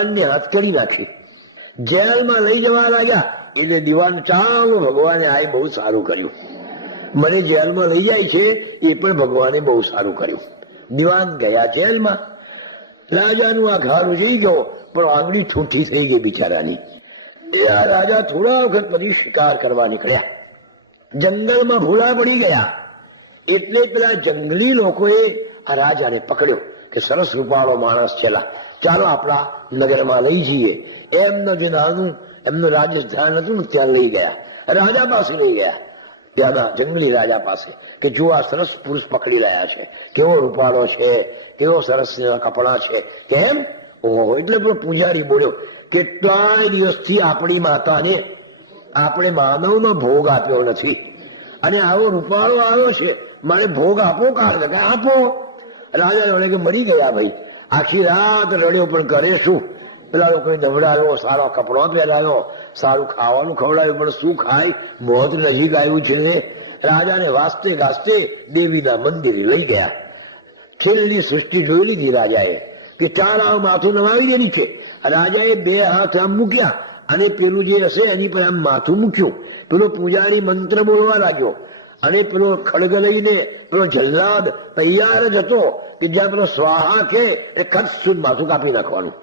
હથકડી નાખી, જેલમાં લઈ જવા લાગ્યા. એટલે દીવાન ચાલો ભગવાને આ બહુ સારું કર્યું, મને જેલમાં લઈ જાય છે એ પણ ભગવાને બહુ સારું કર્યું. દીવાન ગયા જેલમાં. રાજાનું આ ઘાર જઈ ગયો, પણ આંગળી છૂટી થઈ ગઈ બિચારાની. આ રાજા થોડા વખત પછી શિકાર કરવા નીકળ્યા, જંગલમાં ભૂલા પડી ગયા. એટલે પેલા જંગલી લોકોએ આ રાજાને પકડ્યો કે સરસ રૂપાળો માણસ છેલા, ચાલો આપણા નગરમાં લઈ જઈએ. એમનો જે નાનું એમનું રાજસ્થાન હતું ને ત્યાં લઈ ગયા, રાજા પાસે લઈ ગયા, ત્યાંના જંગલી રાજા પાસે, કે જો આ સરસ પુરુષ પકડી રહ્યા છે, કેવો રૂપાળો છે, કેવો સરસ કપડા છે. કેમ? ઓહો. એટલે પૂજારી બોલ્યો, કેટલાય દિવસથી આપણી માતાને આપણે માનવનો ભોગ આપ્યો નથી, અને આવો રૂપાળો આવ્યો છે, મારે ભોગ આપો. કાઢ આપો. રાજા જોડે કે મરી ગયા ભાઈ, આખી રાત રડ્યો પણ કરે શું? પેલા લોકોને નવડાવ્યો, સારો કપડો પહેરાવ્યો, સારું ખાવાનું ખવડાવ્યું, પણ શું ખાય? મોત નજીક આવ્યું છે. રાજાને વાસ્તે ગાસ્તે દેવીના મંદિરે લઈ ગયા. છેલ્લી સૃષ્ટિ જોઈ લીધી રાજાએ કે ચાર આવ માથું નવાવી દેલી છે. રાજાએ બે હાથ આમ મૂક્યા અને પેલું જે હશે એની પર આમ માથું મૂક્યું. પેલો પૂજારી મંત્ર બોલવા લાગ્યો, અને પેલો ખડગ લઈને પેલો જલ્લાદ તૈયાર જ હતો કે જ્યાં પેલો સ્વાહા કે એ ખર્ચ સુધી માથું કાપી નાખવાનું.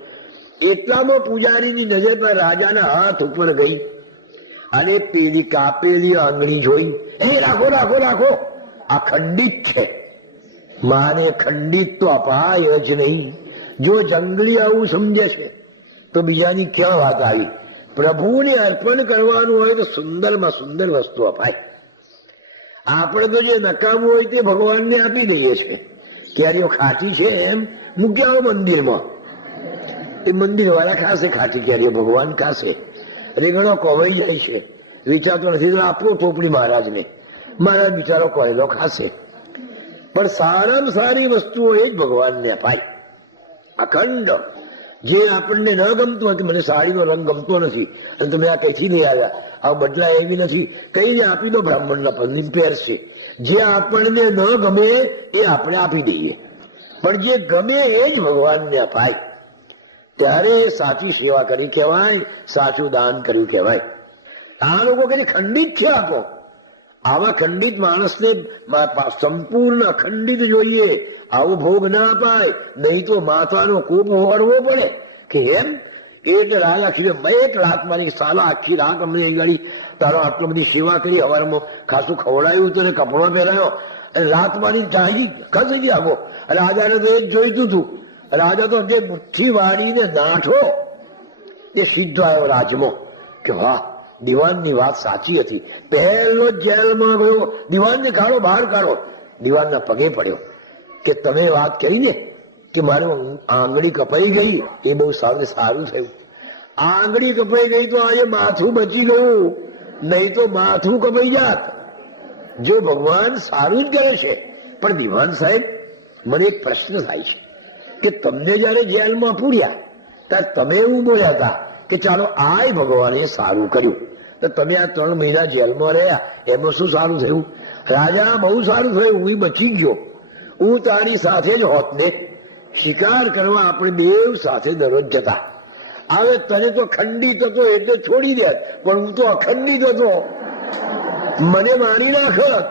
એટલામાં પૂજારીની નજર પર રાજાના હાથ ઉપર ગઈ, અને પેલી કાપેલી આંગળી જોઈ. એ રાખો રાખો રાખો, આ ખંડિત છે. માને ખંડિત તો અપાય જ નહીં. જો જંગલી આવું સમજે છે તો બીજાની ક્યાં વાત આવી? પ્રભુને અર્પણ કરવાનું હોય તો સુંદરમાં સુંદર વસ્તુ અપાય. આપણે તો જે નકામું હોય તે ભગવાનને આપી દઈએ છે. કેરીઓ ખાટી છે એમ મૂક્યા મંદિરમાં, એ મંદિર વાળા ખાશે ખાટી કેરીઓ, ભગવાન ખાશે. રીંગણો કોવાઈ જાય છે, વિચારતો નથી તો આપો ચોપડી મહારાજને, મહારાજ બિચારો કોયલો ખાશે. પણ સારામાં સારી વસ્તુઓ એ જ ભગવાનને અપાય. અખંડ. જે આપણને ન ગમતું હોય કે મને સાડીનો રંગ ગમતો નથી અને તમે આ કઈથી નહીં આવ્યા, આ બદલા એવી નથી, કઈ આપી દો, બ્રાહ્મણના પંડિત પહેરશે. જે આપણને ન ગમે એ આપણે આપી દઈએ, પણ જે ગમે એ જ ભગવાનને અપાય. ત્યારે સાચી સેવા કરી કહેવાય, સાચું દાન કર્યું કહેવાય. આ લોકો કહે ખંડિત છે આપો. આવા ખંડિત માણસને સંપૂર્ણ અખંડિત જોઈએ. આવો ભોગ ના અપાય, નહીં તો માથાનો કોપ હોવાડવો પડે. કે એમ? એટલે રાગ આખી એક રાત મારી સાલા આખી રાત અમને અહીં ગાડી તારો આટલો બધી સેવા કરી, હવારમાં ખાસું ખવડાયું હતું, કપડો પહેરાયો, અને રાત મારી ચાહી ખસી ગઈ આગો. રાજાને તો એ જ જોઈતું હતું. રાજા તો જે મુઠ્ઠી વાળીને નાઠો એ સીધો આવ્યો રાજમાં કે વાહ, દિવાનની વાત સાચી હતી. પહેલો જેલમાં ગયો, દિવાનને કાઢો, બહાર કાઢો. દિવાનના પગે પડ્યો કે તમે વાત કરી ને કે મારું આંગળી કપાઈ ગઈ, એ બહુ સારું થયું. આંગળી કપાઈ ગઈ તો આજે માથું બચી ગયું, નહીં તો માથું કપાઈ જાત. જો ભગવાન સારું જ કરે છે. પણ દિવાન સાહેબ, મને એક પ્રશ્ન થાય છે કે તમને જયારે જેલમાં પૂર્યા ત્યારે તમે એવું બોલ્યા હતા કે ચાલો આય ભગવાને સારું કર્યું, તો તમે આ 3 મહિના જેલમાં રહ્યા, એમાં શું સારું થયું? રાજા, બહુ સારું થયું, હું બચી ગયો. હું તારી સાથે જ હોત ને, શિકાર કરવા આપણે બેવ સાથે દરરોજ જતા. હવે તને તો ખંડિત હતો એટલે છોડી દે, પણ હું તો અખંડિત હતો, મને મારી નાખત.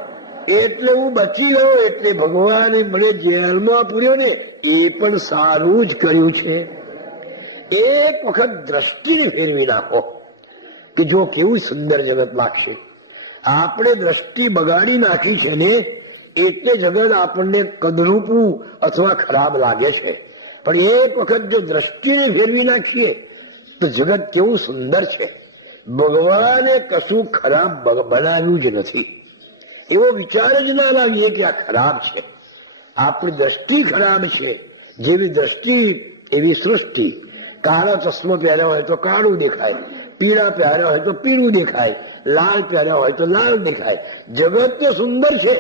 એટલે હું બચી ગયો. એટલે ભગવાને મને જેલમાં પૂર્યો ને, એ પણ સારું જ કર્યું છે. એક વખત દ્રષ્ટિને ફેરવી નાખો કે જો કેવું સુંદર જગત લાગશે. આપણે દ્રષ્ટિ બગાડી નાખી છે ને, એટલે જગત આપણને કદરૂપું અથવા ખરાબ લાગે છે. પણ એક વખત જો દ્રષ્ટિને ફેરવી નાખીએ તો જગત કેવું સુંદર છે. ભગવાને કશું ખરાબ બનાવ્યું જ નથી. એવો વિચાર જ ના લાવીએ કે આ ખરાબ છે. આપણી દ્રષ્ટિ ખરાબ છે. જેવી દ્રષ્ટિ એવી સૃષ્ટિ. કાળો ચશ્મો પહેર્યો હોય તો કાળું દેખાય, પીળા પહેર્યા હોય તો પીળું દેખાય, લાલ પહેર્યા હોય તો લાલ દેખાય. જગત તો સુંદર છે,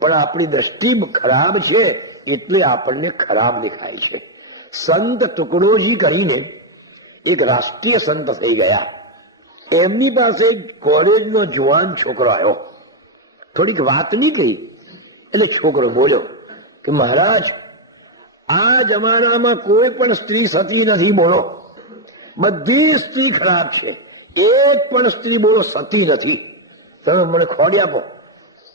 પણ આપણી દ્રષ્ટિ ખરાબ છે એટલે આપણને ખરાબ દેખાય છે. સંત ટુકડોજી કરીને એક રાષ્ટ્રીય સંત થઈ ગયા. એમની પાસે કોલેજનો જુવાન છોકરો આવ્યો. થોડીક વાત નીકળી એટલે છોકરો બોલ્યો કે મહારાજ, આ જમાનામાં કોઈ પણ સ્ત્રી સતી નથી, બોલો. બધી સ્ત્રી ખરાબ છે, એક પણ સ્ત્રી બોલો સતી નથી. તમે મને ખોડી આપો.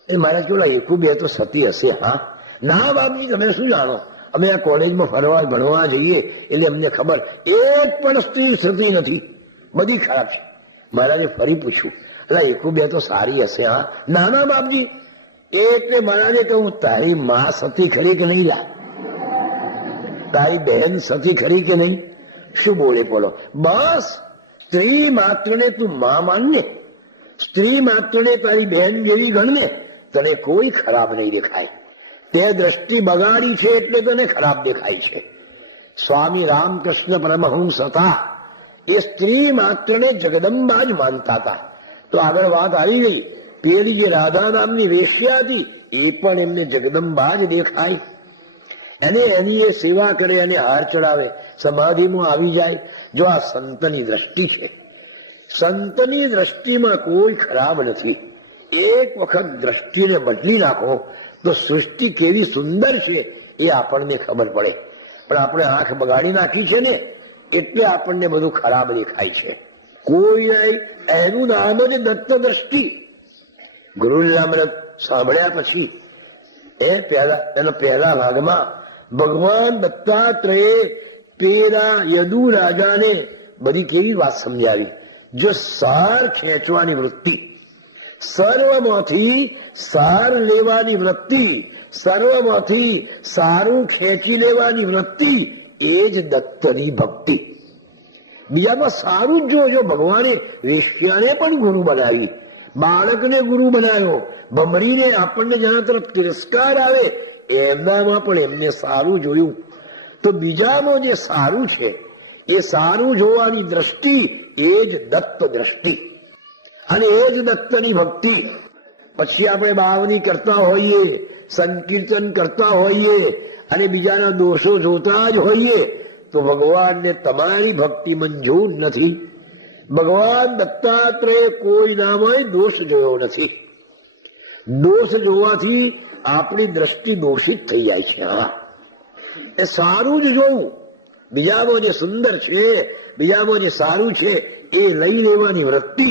એ મારા કેવડા એકું બે તો સતી હશે. હા ના બાપજી, તમે શું જાણો, અમે આ કોલેજમાં ફરવા ભણવા જઈએ એટલે અમને ખબર, એક પણ સ્ત્રી સતી નથી, બધી ખરાબ છે. મહારાજે ફરી પૂછ્યું, એટલે એકું બે તો સારી હશે. હા ના ના બાપજી, એટલે મહારાજે કહ્યું, તારી માં સતી ખરી કે નહીં? લા, તારી બહેન સતી ખરી કે નહીં? શું બોલે બોલો? બસ સ્ત્રી માત્રને તું માં માનને, સ્ત્રી માત્રને તારી બહેન જેવી ગણને, તને કોઈ ખરાબ નહીં દેખાય. તે દ્રષ્ટિ બગાડી છે એટલે તને ખરાબ દેખાય છે. સ્વામી રામકૃષ્ણ પરમહંસ હતા, એ સ્ત્રી માત્રને જગદંબા જ માનતા હતા. તો આગળ વાત આવી ગઈ, પેલી જે રાધા નામની વેશ્યા હતી એ પણ એમને જગદંબા જ દેખાય. એને એની એ સેવા કરે, અને હાર ચડાવે, સમાધિમાં આવી જાય. જો આ સંતની દ્રષ્ટિ છે. સંતની દ્રષ્ટિમાં કોઈ ખરાબ નથી. એક વખત દ્રષ્ટિને બદલી નાખો તો સૃષ્ટિ કેવી સુંદર છે એ આપણને ખબર પડે. પણ આપણે આંખ બગાડી નાખી છે ને, એટલે આપણને બધું ખરાબ દેખાય છે. કોઈ નહીં, એનું નામ જ દત્ત દ્રષ્ટિ. ગુરુલામૃત સાંભળ્યા પછી એના પહેલા ભાગમાં ભગવાન દત્તાત્રેય પેલા યદુ રાજાને બધી કેવી વાત સમજાવી. જો સાર ખેંચવાની વૃત્તિ, સર્વમાંથી સાર લેવાની વૃત્તિ, સર્વમાંથી સારું ખેંચી લેવાની વૃત્તિ, એ જ દત્તની ભક્તિ. બીજામાં સારું જ જો ભગવાને વેશ્યાને પણ ગુરુ બનાવી, બાળકને ગુરુ બનાવ્યો, ભમરીને આપણને જેના તરફ તિરસ્કાર આવે એમનામાં પણ એમને સારું જોયું. તો બીજામાં જે સારું છે એ સારું જોવાની દ્રષ્ટિ, એ જ દત્ત દ્રષ્ટિ, અને એ જ દત્તની ભક્તિ. પછી આપણે બાવની કરતા હોઈએ, સંકીર્તન કરતા હોઈએ, અને બીજાના દોષો જોતા જ હોઈએ, તો ભગવાનને તમારી ભક્તિ મંજૂર નથી. ભગવાન દત્તાત્રેય કોઈ નામય દોષ જોયો નથી. દોષ જોવાથી આપણી દ્રષ્ટિ દોષિત થઈ જાય છે. હા, એ સારું જ જોવું. બીજામાં જે સુંદર છે, બીજામાં જે સારું છે એ લઈ લેવાની વૃત્તિ,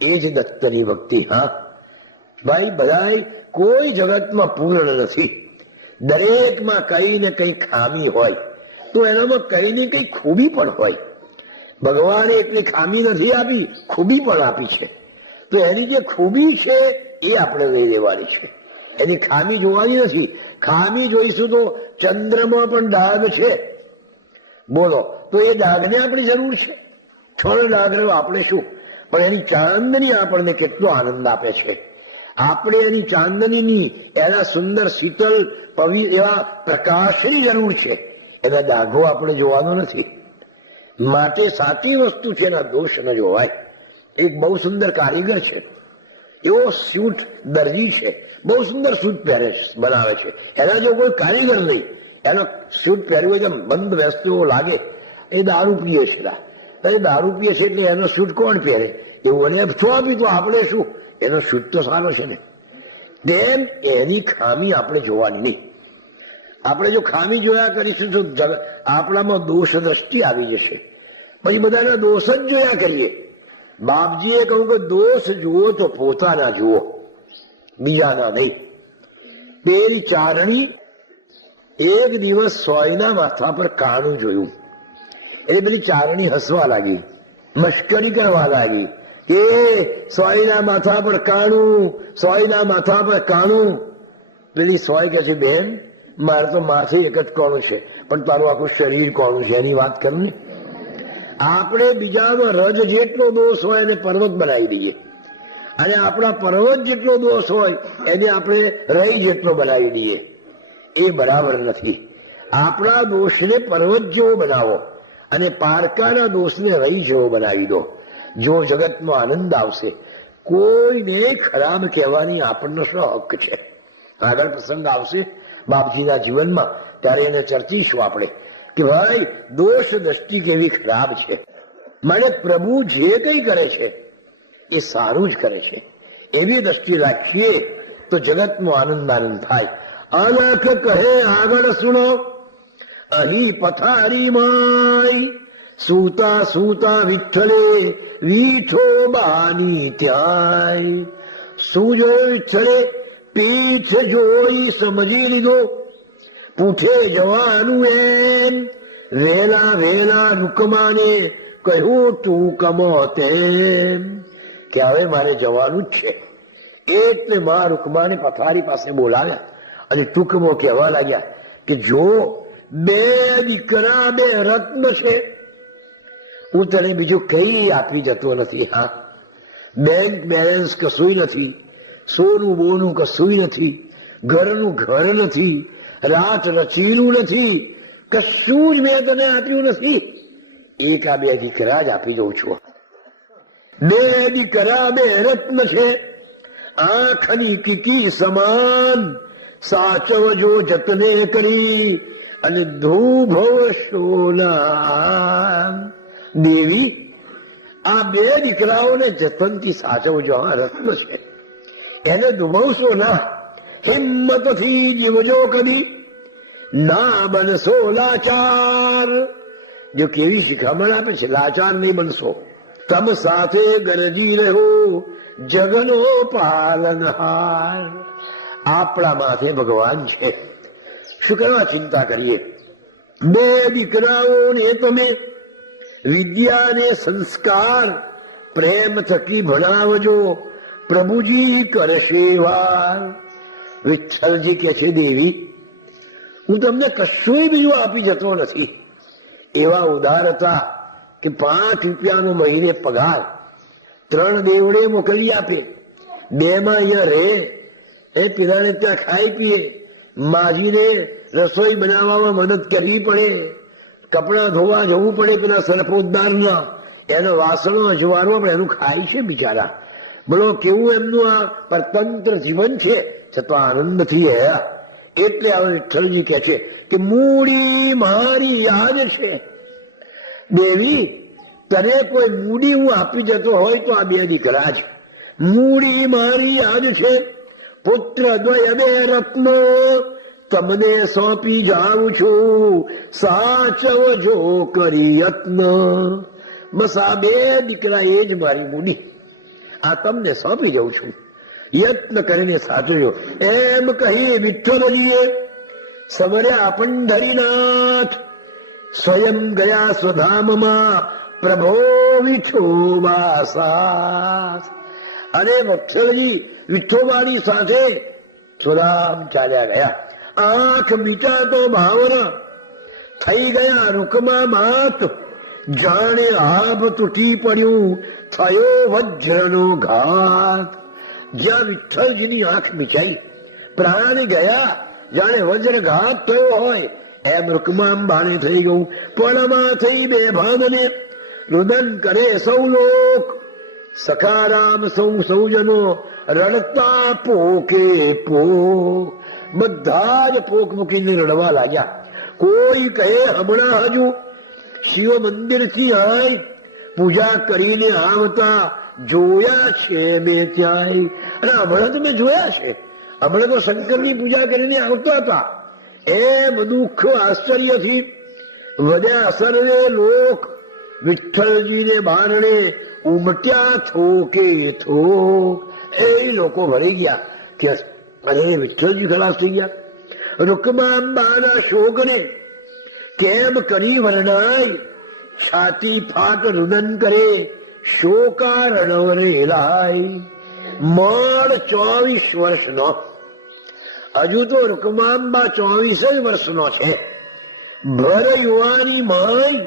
એ જ દત્તની ભક્તિ. હા ભાઈ, બધાય કોઈ જગતમાં પૂર્ણ નથી. દરેકમાં કઈ ને કઈ ખામી હોય, તો એનામાં કઈ ને કઈ ખૂબી પણ હોય. ભગવાને એટલી ખામી નથી આપી, ખૂબી પણ આપી છે. તો એની જે ખૂબી છે એ આપણે લઈ લેવાની છે, એની ખામી જોવાની નથી. ખામી જોઈશું તો ચંદ્રમાં પણ ડાઘ છે, બોલો, તો એ ડાઘને આપણી જરૂર છે? છોડો ડાઘ આપણે શું, પણ એની ચાંદની આપણને કેટલો આનંદ આપે છે. આપણે એની ચાંદનીની, એના સુંદર શીતલ એવા પ્રકાશની જરૂર છે. એના ડાઘો આપણે જોવાનો નથી. માટે સાચી વસ્તુ છે, એના દોષ ન જોવાય. એક બહુ સુંદર કારીગર છે, એવો સૂટ દરજી છે, બહુ સુંદર સૂટ પહેરે બનાવે છે. એના જો કોઈ કારીગર નહીં, એનો સૂટ પહેરવો જેમ બંધ બેસતો એવો લાગે. એ દારૂ પીએ છે, દારૂ પીએ છે એટલે એનો સૂટ કોણ પહેરે? એવું અને છો આપી તો આપણે શું, એનો સૂટ તો સારો છે ને. તેમ એની ખામી આપણે જોવાની નહીં. આપણે જો ખામી જોયા કરીશું તો આપણામાં દોષ દ્રષ્ટિ આવી જશે. પછી બધાના દોષ જ જોયા કરીએ. બાપજીએ કહ્યું કે દોષ જુઓ તો પોતાના જુઓ, બીજાના નહીં. પેલી ચારણી એક દિવસ સોયના માથા પર કાણું જોયું, એટલે પેલી ચારણી હસવા લાગી, મશ્કરી કરવા લાગી. એ સોયના માથા પર કાણું, સોયના માથા પર કાણું. પેલી સોય કે છે, બેન મારે તો માથે એક જ કોણું છે, પણ તારું આખું શરીર કોણું છે, એની વાત કર ને. આપણે બીજામાં રજ જેટલો દોષ હોય એને પર્વત બનાવી દઈએ, અને આપણા પર્વત જેટલો દોષ હોય એને આપણે રહી જેટલો બનાવી દઈએ. એ બરાબર નથી. આપણા દોષને પર્વત જેવો બનાવો અને પારકાના દોષને રહી જેવો બનાવી દો. જો જગતમાં આનંદ આવશે. કોઈને ખરાબ કહેવાની આપણનો શું હક છે? આગળ પ્રસંગ આવશે બાપજીના જીવનમાં, ત્યારે એને ચર્ચીશું આપણે કે ભાઈ દોષ દ્રષ્ટિ કેવી ખરાબ છે. મને પ્રભુ જે કંઈ કરે છે એ સારું જ કરે છે, એવી દ્રષ્ટિ રાખીએ તો જગતનો આનંદ થાય. અલખ કહે આગળ સુનો, અહીં પથારીમાં સૂતા સૂતા વિઠ્ઠલે વીઠો બાની ત્યાંય. શું જોયું વિઠ્ઠલે? પીઠ જોઈ સમજી લીધો, પૂઠે જવાનું એમ. વેલા વેલા રૂકમાને કહ્યું ટૂંકમો તેમ, કે હવે મારે જવાનું જ છે. એટલે માં રૂકમાને પથારી પાસે બોલાવ્યા અને ટૂંકમાં કહેવા લાગ્યા કે જો 2 દીકરા 2 રત્ન છે, હું તને બીજું કઈ આપી જતો નથી. હા, બેંક બેલેન્સ કશું નથી, સોનું બોનું કશું નથી, ઘરનું ઘર નથી, રાત રચીલું નથી, કશું જ મેં તને આપ્યું નથી. એક આ 2 દીકરા જ આપી જઉં છું. 2 દીકરા 2 રત્ન છે, આંખની કીકી સમાન, સાચવજો જતને કરી અને ધ્રુભવ સોના. દેવી, આ 2 દીકરાઓને જતનથી સાચવજો. આ રત્ન છે, એને દુભવશો ના. હિંમતથી જીવજો કદી, ના બનશો લાચાર. જો કેવી શિખામણ આપે છે, લાચાર નહીં બનશો. તમ સાથે ગરજી રહ્યો જગનો પાલનહાર. આપણા માથે ભગવાન છે, શું કરવા ચિંતા કરીએ? 2 દીકરાઓને તમે વિદ્યા ને સંસ્કાર પ્રેમ થકી ભણાવજો, પ્રભુજી કરશે વાર. વિઠ્ઠલજી કે છે, દેવી, હું તમને કશું બીજું આપી જતો નથી. એવા ઉદાર હતા કે 5 રૂપિયાનો મહિને પગાર 3 દેવડે મોકલી આપે, 2 માં અહીંયા રહે, એ પેલાને ત્યાં ખાઈ પીએ, માજીને રસોઈ બનાવવામાં મદદ કરવી પડે, કપડા ધોવા જવું પડે પેલા સરપોતદારના, એનો વાસણો અજવારવા પડે, એનું ખાય છે બિચારા. બોલો કેવું એમનું આ પરતંત્ર જીવન છે, છતાં આનંદથી હે. એટલે હવે વિઠ્ઠલજી કહે છે કે મૂડી મારી યાદ છે. દેવી, તને કોઈ મૂડી હું આપી જતો હોય તો આ 2 દીકરા છે. મૂડી મારી યાદ છે, પુત્ર દ્વય 2 રત્નો તમને સોંપી જાઉં છું, સાચવજો કરી યત્ન. બસ આ 2 દીકરા એ જ મારી મૂડી, આ તમને સોંપી જાઉં છું, યત્ન કરીને સાચવજો. એમ કહી વિઠ્ઠલજીએ સમર્યા પંઢરીનાથ, સ્વયં ગયા સ્વધામમાં પ્રભો વિઠોબા. અને વિઠ્ઠલજી વિઠોબાની સાથે સ્વધામ ચાલ્યા ગયા. આંખ મીટાતો ભાવના થઈ ગયા રૂકમા માત, જાણે આભ તૂટી પડ્યું, થયો વજ્રનો ઘાત. જ્યાં વિઠ્ઠલજીની આંખ મીચાઈ, પ્રાણ ગયા, જાણે વજ્રઘાત થયો હોય એમ રૂકમા બાણે થઈ ગયું. પળમાં થઈ બેભાનને રુદન કરે સૌ લોક, સખારામ સૌજનો રડતા પોકે પોક. બધા જ પોક મૂકીને રડવા લાગ્યા. કોઈ કહે હમણાં હજુ શિવ મંદિર થી આય પૂજા કરીને આવતા જોયા છે મેં ત્યાંય. અને હમણાં તો મેં જોયા છે, હમણાં તો શંકરની પૂજા કરીને આવતા હતા. એમ દુઃખ આશ્ચર્યથી વધ્યા સર્વે લોક, વિઠ્ઠલજીને બારણે ઉમટ્યા થોકે થોક. એ લોકો ભરી ગયા કે અરે વિઠ્ઠલજી ખલાસ થઈ ગયા. રૂકમાંબાના શોકને કેમ કરી વર્ણાય, છાતી ફાટ રુદન કરે શોકારણવરે લાય. મળ 24 વર્ષનો, હજુ તો રૂકમાંબા 24 વર્ષનો છે. ભર યુવાની માય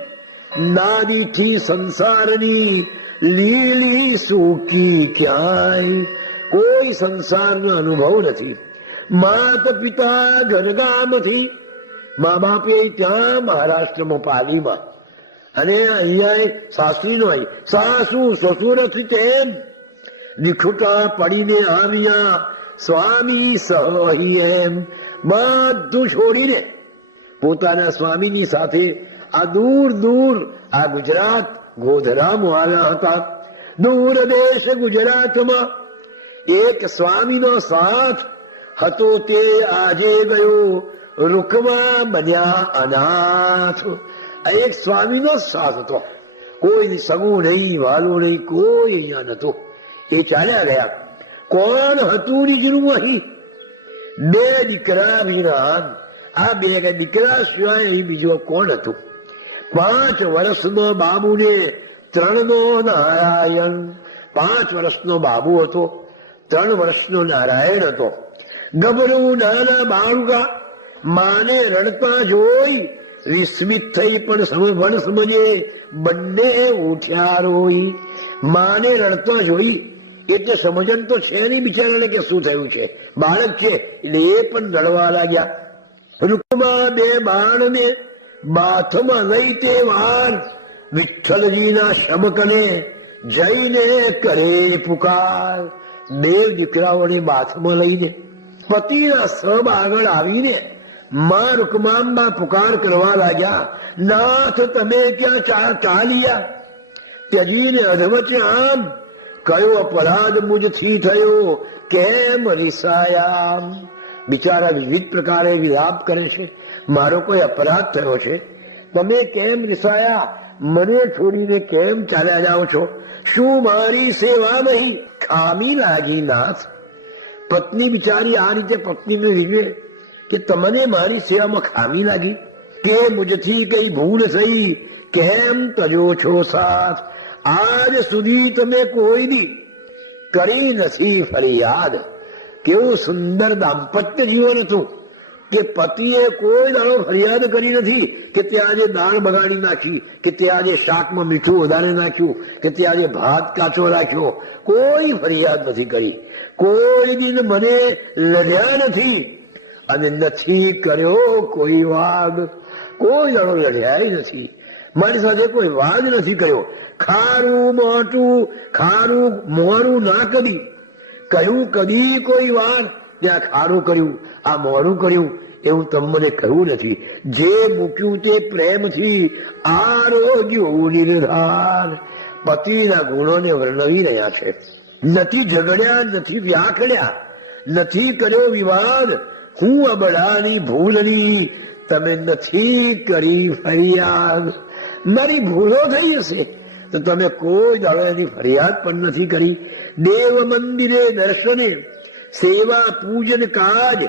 નાદીથી સંસારની લીલી સૂકી ક્યાંય. કોઈ સંસારનો અનુભવ નથી. માત પિતા ઘરગામથી, મા બાપે ત્યાં મહારાષ્ટ્રમાં પાલીમાં, અને અહીંયા સાસરીનો આવી, સાસુ સસુરથી તેમ નિખુટા પડીને આવ્યા સ્વામી સહી એમ. બધું છોડીને પોતાના સ્વામીની સાથે આ દૂર દૂર આ ગુજરાત ગોધરામાં આવ્યા હતા. દૂર દેશ ગુજરાતમાં એક સ્વામીનો સાથ હતો, તે આજે ગયો રૂકમા બન્યા અનાથ. આ એક સ્વામીનો સાથ હતો. કોઈ સગું નહીં, વાલું નહીં, કોઈ અહીંયા નતું. એ ચાલ્યા ગયા. કોણ હતું નીચરું અહીં? બે દીકરા વિરાન. આ બે દીકરા સિવાય અહીં બીજો કોણ હતું? 5 વર્ષનો બાબુને 3નો નારાયણ. 5 વર્ષનો બાબુ હતો, 3 વર્ષનો નારાયણ હતો. ગભરું નાના બાળકા માને રડતા જોઈ વિસ્મિત થઈ પણ સમજે બંને ઉઠ્યા રોઈ. માને રડતા જોઈ એટલે સમજણ તો છે નહીં બિચારાને કે શું થયું છે, બાળક છે એટલે એ પણ રડવા લાગ્યા. રૂકમાં 2 બાળને બાથમાં લઈ તે વાર વિઠ્ઠલજીના શમકને જઈને કરે પુકાર. 2 દીકરાઓને બાથમાં લઈને પતિના સબ આગળ આવીને માં રૂકમાંબા પુકાર કરવા લાગ્યા. નાથ તમે ક્યાં ચાલ્યા? ત્યજીને અધવચે આમ કયો અપરાધ મુજથી થયો, કેમ રિસાયા? બિચારા વિવિધ પ્રકારે વિલાપ કરે છે. મારો કોઈ અપરાધ થયો છે? તમે કેમ રિસાયા? મને છોડીને કેમ ચાલ્યા જાઓ છો? શું મારી સેવા નહીં ખામી લાગી નાથ? પત્ની બિચારી આ રીતે પત્નીને રીઝવે કે તમને મારી સેવામાં ખામી લાગી કે મુજથી કઈ ભૂલ થઈ, કેમ તજો છો સાથ? આજ સુધી તમે કોઈની કરી નથી ફરિયાદ. કેવું સુંદર દાંપત્ય જીવન હતું કે પતિએ કોઈ દાડો ફરિયાદ કરી નથી કે તે આજે દાળ બગાડી નાખી, કે તે આજે શાકમાં મીઠું વધારે નાખ્યું, કે તે આજે ભાત કાચો રાખ્યો. કોઈ ફરિયાદ નથી કરી. કોઈ દિન મને લડ્યા નથી અને નથી કર્યો કોઈ વાદ. કોઈ દાડો લડ્યા નથી, મારી સાથે કોઈ વાદ નથી કર્યો. ખારું મોરું ના કદી કહ્યું, કદી કોઈ વાર ત્યાં ખારું કર્યું, આ મોરું કર્યું એવું તમને કહ્યું નથી. જે મૂક્યું તે પ્રેમથી આરોગ્યું નિર્ધાર. પતિના ગુણોને વર્ણવી રહ્યા છે. નથી ઝઘડ્યા, નથી વ્યાખડ્યા, નથી કર્યો વિવાદ. હું અબળાની ભૂલની તમે નથી કરી ફરિયાદ. મારી ભૂલો થઈ હશે તો તમે કોઈ દાડો એની ફરિયાદ પણ નથી કરી. દેવ મંદિરે દર્શને સેવા પૂજન કાજ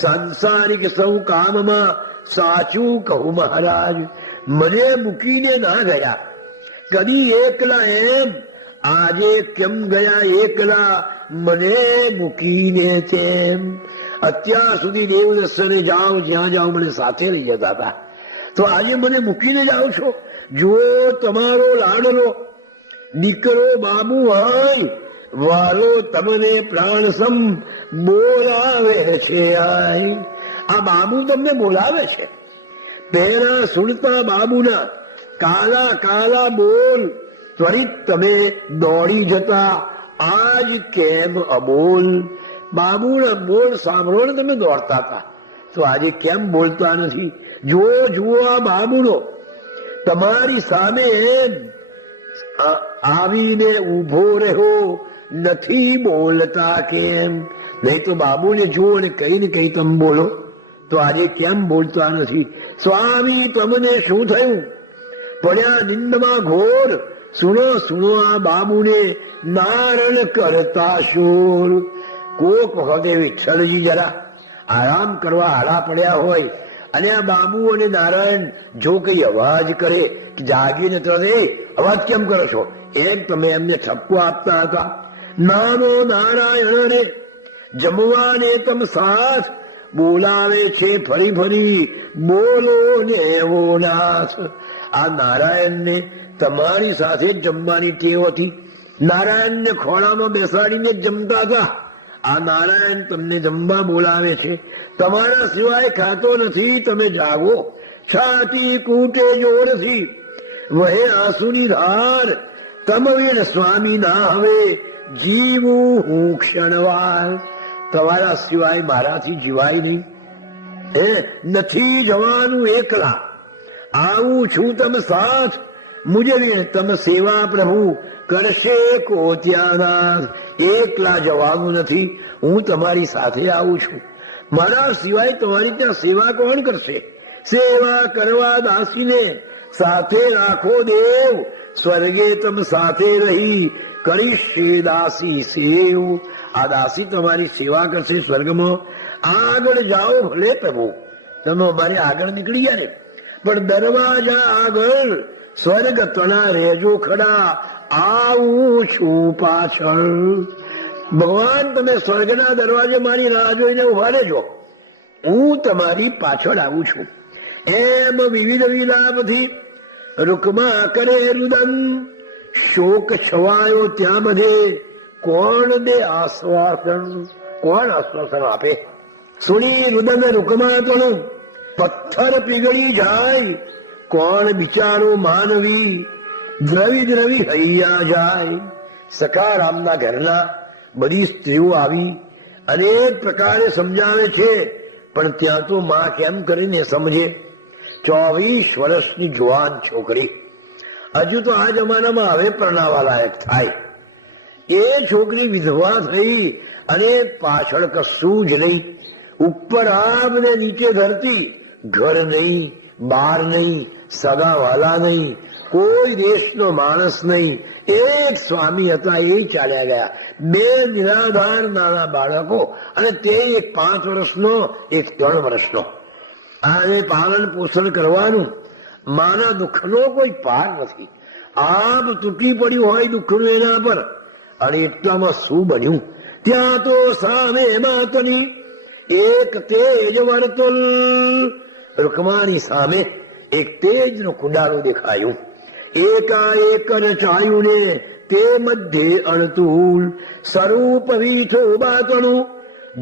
સાંસારિક સૌ કામમાં સાચું કહું મહારાજ. મને મૂકીને ના ગયા કદી એકલા, એમ આજે કેમ ગયા એકલા મને મૂકીને તેમ. અત્યાર સુધી દેવ દર્શને જાઓ, જ્યાં જાઓ મને સાથે લઈ જતા હતા, તો આજે મને મૂકીને જાઓ છો? જો તમારો લાડલો દીકરો બાબુ હોય, વાલો તમને પ્રાણસમ બોલાવે છે. આ બાબુ તમને બોલાવે છે. પહેરા સુણતા બાબુના કાલા કાલા બોલ ત્વરિત તમે દોડી જતા, આજ કેમ અબોલ? બાબુના બોલ સાંભળો ને તમે દોડતા હતા, તો આજે કેમ બોલતા નથી? જુઓ આ બાબુનો તમારી સામે એમ આવીને ઉભો રહ્યો, નથી બોલતા કેમ? નહીં તો બાબુને જુઓ ને કઈ તમે બોલો, તો આજે કેમ બોલતા નથી? સ્વામી તમને શું થયું? પડ્યા નિંદમાં ઘોર. સુનો આ બાબુને નારણ કરતા શોર. કોક વખતે વિઠ્ઠલજી જરા આરામ કરવા આડા પડ્યા હોય અને આ બાબુ અને નારાયણ જો કઈ અવાજ કરે, જાગીને તો અવાજ કેમ કરો છો એમ તમે એમને ઠપકો આપતા હતા. નાનો નારાયણ રે જમવાને તમ સાથ બોલાવે છે ફરી ફરી, બોલો ને એવો નાથ. આ નારાયણને તમારી સાથે જ જમવાની ટેવ હતી. નારાયણને ખોળામાં બેસાડીને જ જમતા હતા. આ નારાયણ તમને જમવા બોલાવે છે. તમારા સિવાય ખાતો નથી, તમે જાગો. છાતી કૂટે જોરથી વહે આંસુની ધાર. તમવીર સ્વામી ના હવે જીવું હું ક્ષણવાર. તમારા સિવાય મારાથી જીવાય નહીં. નથી જવાનું એકલા, આવું છું તમ સાથ. મુજે તમ સેવા પ્રભુ કરશે કોત્યાનાથ. એકલા જવાનું નથી, હું તમારી સાથે આવું છું. મારા સિવાય તમારી ત્યાં સેવા કોણ કરશે? સેવા કરવા દાસીને સાથે રાખો દેવ, સ્વર્ગે તમ સાથે રહી કરીશે દાસી સેવ. આ દાસી તમારી સેવા કરશે સ્વર્ગમાં. આગળ જાઓ ભલે પ્રભુ, તમે અમારી આગળ નીકળી ગયા ને, પણ દરવાજા આગળ સ્વર્ગ તણા રહેજો ખડા, આવું છું પાછળ. ભગવાન તમે સ્વર્ગના દરવાજે મારી રાહ જોઈને ઉભા રહેજો, હું તમારી પાછળ આવું છું. એમ વિવિધ વિલાપથી રૂકમા કરે રુદન, શોક છવાયો ત્યાં બધે કોણ દે આશ્વાસન? કોણ આશ્વાસન આપે? સુણી રુદન રૂકમા તણું પથ્થર પીગળી જાય, કોણ બિચારો માનવી દ્રવી દ્રવી હૈયા જાય. સખારામના ઘરના બધી સ્ત્રીઓ આવી અનેક પ્રકારે સમજાવે છે, પણ ત્યાં તો માં કેમ કરીને સમજે? 24 વર્ષની જુવાન છોકરી, હજુ તો આ જમાનામાં હવે પરણાવા લાયક થાય, એ છોકરી વિધવા થઈ અને પાછળ કશું જ નહીં, ઉપર આબ ને નીચે ધરતી, ઘર નહીં, બાર નહીં, સગા વાલા નહીં, કોઈ દેશનો માણસ નહીં. એક સ્વામી હતા, એ ચાલ્યા ગયા. 2 નિરાધાર નાના બાળકો, અને તે એક 5 વર્ષનો, એક 3 વર્ષનો. આને પાલન પોષણ કરવાનું. માના દુઃખનો કોઈ પાર નથી. આપ તૂટી પડ્યું હોય દુઃખનું એના પર, અને એટલામાં શું બન્યું? ત્યાં તો સામે માતની એક તેજ વર્તુલ, રૂકમાની સામે એક તેજનો કુંડાળો દેખાયું. એકાએક રચાયું ને તે મધ્યે અણતુલ, સ્વરૂપ વીઠો બાતણું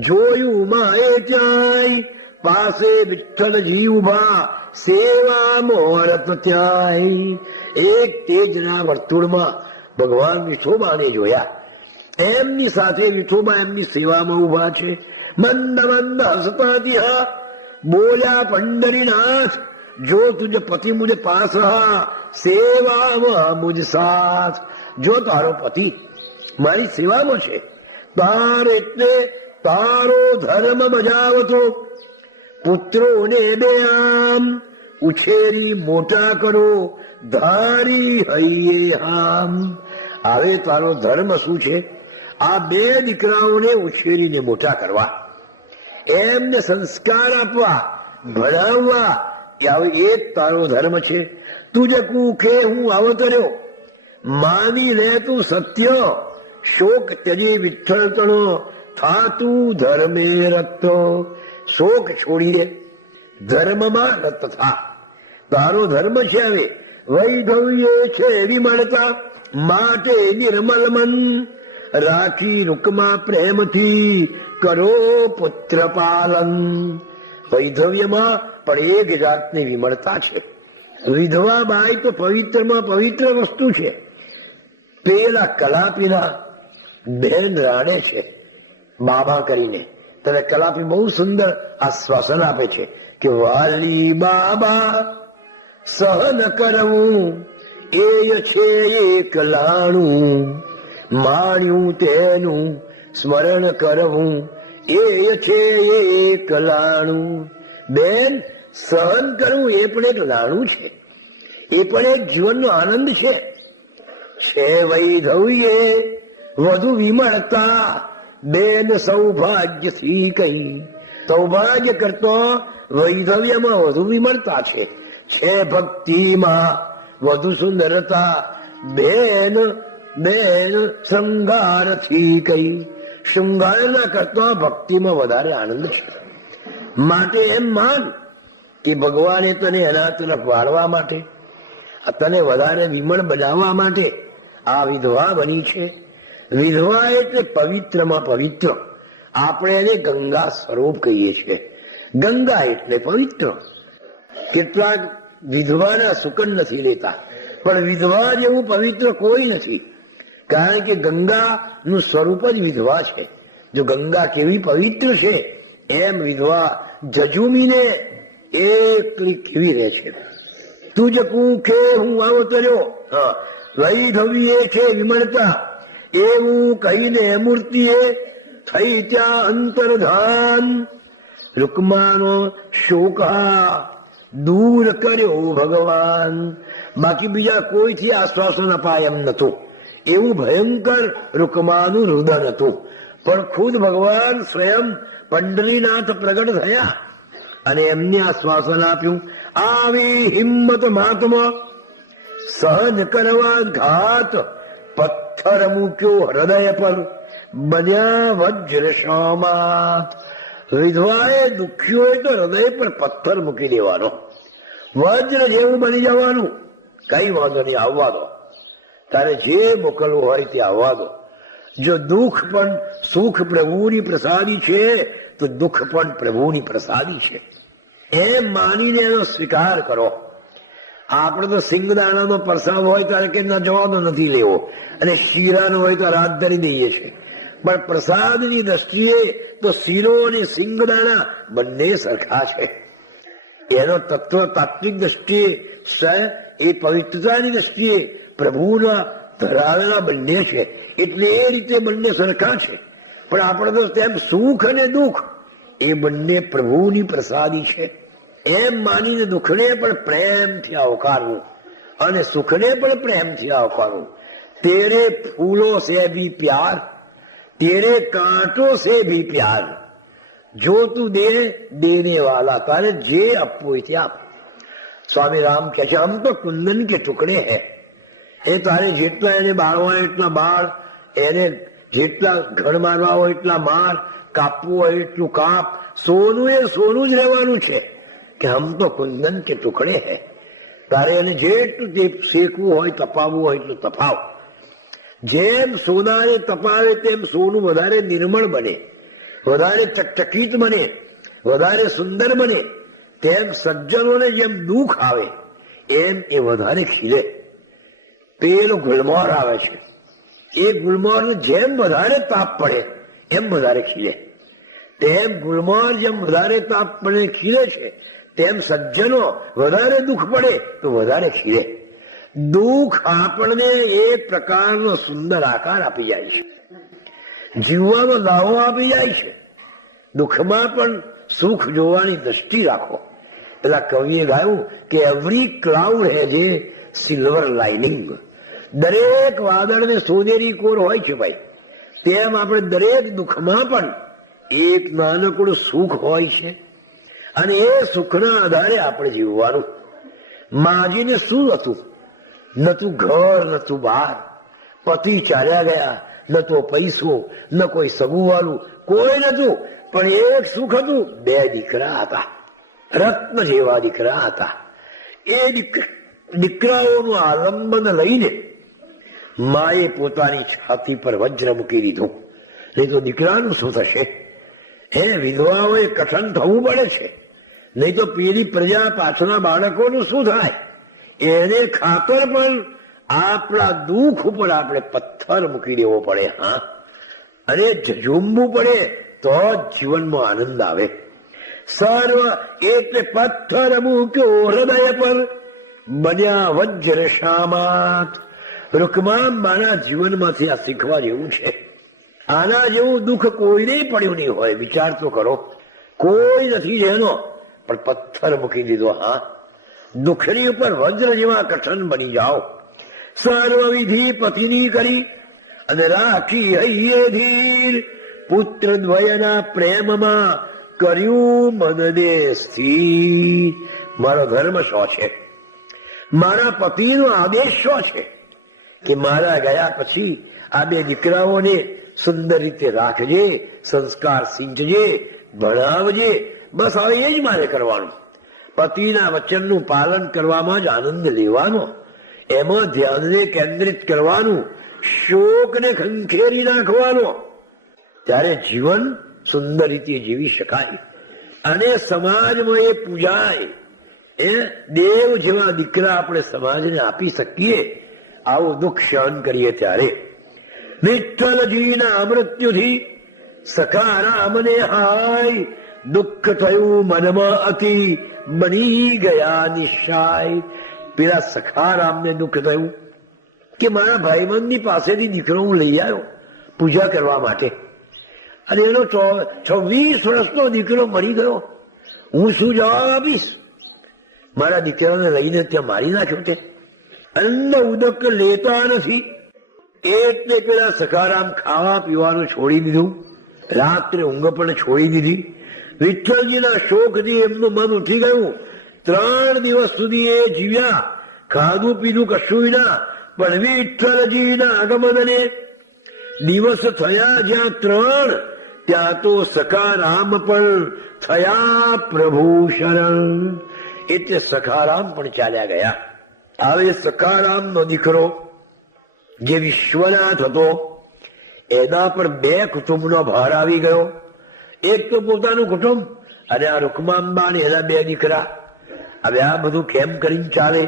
જોયું માએ ચાય, પાસે વિઠ્ઠલજી ઉભા સેવા મોરત ત્યાંય. એક તેજના વર્તુળમાં ભગવાન વિઠોબાને જોયા. એમની સાથે વિઠોબા એમની સેવામાં ઉભા છે. મંદ મંદ હસતા ત્યાં બોલ્યા પંડરીનાથ, જો તુજ પતિ મુझ પાસ હા, સેવામાં મુझ સાથ. જો તારો પતિ મારી સેવામાં છે, તાર એટલે તારો ધર્મ બજાવતો, પુત્રોને બે આમ ઉછેરી મોટા કરો, ધારી હૈયે હામ. હવે તારો ધર્મ શું છે? આ 2 દીકરાઓને ઉછેરીને મોટા કરવા, એમને સંસ્કાર આપવા, ભણાવવા, એ જ તારો ધર્મ છે. તુજ કુખે હું અવતર્યો, માની લે તું સત્ય, શોક ત્યજી વિઠ્ઠલ તણો, થાતું ધર્મે રત. શોક છોડી દે, ધર્મમાં રત થા. તારો ધર્મ છે હવે વૈધવ્ય છે વિમળતા, માટે નિર્મલ મન રાખી રૂકમા પ્રેમથી કરો પુત્ર પાલન. વૈધવ્યમાં પણ એક જાતની વિમળતા છે. વિધવા બાઈ તો પવિત્રમાં પવિત્ર વસ્તુ છે. પેલા કલાપીના બેન રાણે છે, બાબા કરીને. તને કલાપી બહુ સુંદર આશ્વાસન આપે છે કે વાલી બાબા સહન કરવું એ છે એકલાણું, માણ્યું તેનું સ્મરણ કરવું એ છે એકલાણું. બેન, સહન કરવું એ પણ એક લાણું છે, એ પણ એક જીવનનો આનંદ છે. વૈધવ્ય વધુ વિમળતા, બેન સૌભાગ્યથી કઈ. સૌભાગ્ય કરતો વૈધવ્યમાં વધુ વિમળતા છે ભક્તિમાં વધુ સુંદરતા. બેન બેન શૃંગારથી કઈ. શૃંગારના કરતા ભક્તિમાં વધારે આનંદ છે. માટે એમ માન કે ભગવાને તને એના તરફ વાળવા માટે, તને વધારે વિમળ બનાવવા માટે આ વિધવા બની છે. વિધવા એટલે પવિત્રમાં પવિત્ર. આપણે એને ગંગા સ્વરૂપ કહીએ છીએ. ગંગા એટલે પવિત્ર. કેટલાક વિધવાના સુકન નથી લેતા, પણ વિધવા જેવું પવિત્ર કોઈ નથી. કારણ કે ગંગાનું સ્વરૂપ જ વિધવા છે. જો ગંગા કેવી પવિત્ર છે, એમ વિધવા જજુમીને એકલી કેવી રહે છે. તુજ કુખે હું અવતર્યો, વૈધવ્ય છે વિમળતા, એવું કહીને મૂર્તિએ થઈ ત્યાં અંતર્ધાન. રૂકમાનો શોક દૂર કર્યો ભગવાન. બાકી બીજા કોઈથી આશ્વાસન અપાય એમ નતું. એવું ભયંકર રૂકમાનું રુદન હતું. પણ ખુદ ભગવાન સ્વયં પંડરીનાથ પ્રગટ થયા અને એમને આશ્વાસન આપ્યું, આવી હિંમત મહાત્મા સહન કરવા ઘાત, પથ્થર મૂક્યો હૃદય પર, બન્યા વજ્ર શામાત. વિધવાએ દુખ્યું હોય તો હૃદય પર પથ્થર મૂકી દેવાનો, વજ્ર જેવું બની જવાનું. કઈ વાંધો નહીં, આવવા દો, તારે જે મોકલવું હોય તે આવવા દો. જો દુઃખ પણ સુખ પ્રભુની પ્રસાદી છે તો દુઃખ પણ પ્રભુની પ્રસાદી છે એમ માનીને એનો સ્વીકાર કરો. આપણે તો સિંગદાણાનો પ્રસાદ હોય ત્યારે કે ના જવાનો નથી લેવો, અને શીરાનો હોય તો રાત ધરી દઈએ છીએ. પણ પ્રસાદની દ્રષ્ટિએ તો શીરો અને સિંગદાણા બંને સરખા છે. એનો તત્વ તાત્વિક દ્રષ્ટિએ એ પવિત્રતાની દ્રષ્ટિએ પ્રભુના ધરાવેલા બંને છે, એટલે એ રીતે બંને સરખા છે. પણ આપણે તો તેમ સુખ અને દુઃખ એ બંને પ્રભુની પ્રસાદી છે એમ માનીને દુઃખને પણ પ્રેમથી આવકારવું અને સુખને પણ પ્રેમથી આવકારવું. તેરે ફૂલો સે ભી પ્યાર, તેરે કાંટો સે ભી પ્યાર, જો તું દે દેને વાલા, તારે જે આપવું હોય તે આપ. સ્વામી રામ કહે છે, હમ તો કુંદન કે ટુકડે હૈ. એ તારે જેટલા એને બાળવા એટલા બાળ, એને જેટલા ઘર મારવા હોય એટલા માર, કાપવું હોય એટલું કાપ. સોનું એ સોનું જ રહેવાનું છે કે હમ તો કુંદન કે ટુકડે હૈ. તારે એને જેટલું શેકવું હોય, તપાવવું હોય એટલું તપાવ. જેમ સોનાને તપાવે તેમ સોનું વધારે નિર્મળ બને, વધારે ચકચકિત બને, વધારે સુંદર બને. તેમ સજ્જનોને જેમ દુઃખ આવે એમ એ વધારે ખીલે. પેલો ગુલમોર આવે છે, એ ગુલમોરને જેમ વધારે તાપ પડે એમ વધારે ખીલે. તેમ ગુલમોર જેમ વધારે તાપ પડે ખીલે છે, તેમ સજ્જનો વધારે દુઃખ પડે તો વધારે ખીલે. દુઃખ આપણને એક પ્રકારનો સુંદર આકાર આપી જાય છે, જીવવાનો લાવો આપી જાય છે. દુઃખમાં પણ સુખ જોવાની દ્રષ્ટિ રાખો. પેલા કવિએ ગાયું કે every cloud has a silver lining. દરેક વાદળને સોનેરી કોર હોય છે ભાઈ. તેમ આપણે દરેક દુઃખમાં પણ એક નાનકડું સુખ હોય છે, અને એ સુખના આધારે આપણે જીવવાનું. માજીને શું હતું? નતું ઘર, નતું બાર, પતિ ચાલ્યા ગયા, ન તો પૈસો, ન કોઈ સગું વાળું, કોઈ નતું. પણ એક સુખ હતું, 2 દીકરા હતા, રત્ન જેવા દીકરા હતા. એ દીકરાઓનું આલંબન લઈને માએ પોતાની છાતી પર વજ્ર મૂકી દીધું. નહીં તો દીકરાનું શું થશે? હે વિધવાઓએ કઠણ થવું પડે છે, નહીં તો પેલી પ્રજા પાછળના બાળકોનું શું થાય? એને ખાતર પણ આપણા દુઃખ ઉપર આપણે પથ્થર મૂકી દેવો પડે. હા, અને ઝૂમવું પડે તો જીવનમાં આનંદ આવે. સર્વ એટલે પથ્થર મૂક્યો હૃદય પર, બન્યા વજ્ર શામાત. રૂકમાં મારા જીવનમાંથી આ શીખવા જેવું છે. આના જેવું દુઃખ કોઈને પડ્યું નહીં હોય. વિચાર તો કરો, કોઈ નથી જેનો પણ પથ્થર મૂકી દીધો. હા, દુઃખની ઉપર વજ્ર જેવા કઠણ બની જાઓ. સર્વ વિધિ પતિની કરી અને રાખી હૈયે ધીર, પુત્ર દ્વયના પ્રેમમાં કર્યું મનને સ્થિર. મારો ધર્મ શું છે? મારા પતિનો આદેશ શું છે કે મારા ગયા પછી આ 2 દીકરાઓને સુંદર રીતે રાખજે, સંસ્કાર સિંચજે, ભણાવજે. બસ હવે એ જ મારે કરવાનું. પતિના વચનનું પાલન કરવામાં જ આનંદ લેવાનો, એમાં ધ્યાનને કેન્દ્રિત કરવાનું, શોકને ખંખેરી નાખવાનો. ત્યારે જીવન સુંદર રીતે જીવી શકાય અને સમાજમાં એ પૂજાય. એ દેવ જેવા દીકરા આપણે સમાજને આપી શકીએ. આવું દુઃખ સહન કરીએ ત્યારે. વિઠ્ઠલજીના મૃત્યુથી સખારામને હાય, દુઃખ થયું મનમાં અતિ, બની ગયા નિશાય. પેલા સખારામને દુઃખ થયું કે મારા ભાઈબંધની પાસેથી દીકરો હું લઈ આવ્યો પૂજા કરવા માટે, અને એનો 26 વર્ષનો દીકરો મરી ગયો. હું શું જવાબ આપીશ? મારા દીકરાને લઈને ત્યાં મારી નાખ્યો. તે અન્ન ઉદક લેતા નથી એટલે પેલા સખારામ ખાવા પીવાનું છોડી દીધું, રાત્રે ઊંઘ પણ છોડી દીધી. વિઠ્ઠલજીના શોકથી એમનું મન ઉઠી ગયું. 3 દિવસ સુધી એ જીવ્યા, ખાધું પીધું કશું ના. પણ વિઠ્ઠલજીના આગમનને દિવસ થયા જ્યાં 3, ત્યાં તો સખારામ પણ થયા પ્રભુ શરણ. એટલે સખારામ પણ ચાલ્યા ગયા. હવે સખારામનો દીકરો જે વિશ્વનાથ હતો એના પર 2 કુટુંબનો ભાર આવી ગયો. એક તો પોતાનું કુટુંબ અને આ રૂકમાંબા અને એના 2 દીકરા. હવે આ બધું કેમ કરીને ચાલે?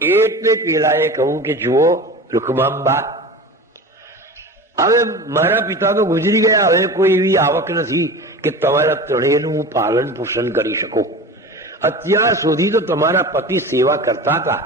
એટલે પેલાએ કહું કે જુઓ રૂકમાંબા, હવે મારા પિતા તો ગુજરી ગયા, હવે કોઈ એવી આવક નથી કે તમારા ત્રણેયનું હું પાલન પોષણ કરી શકું. અત્યાર સુધી તો તમારા પતિ સેવા કરતા હતા,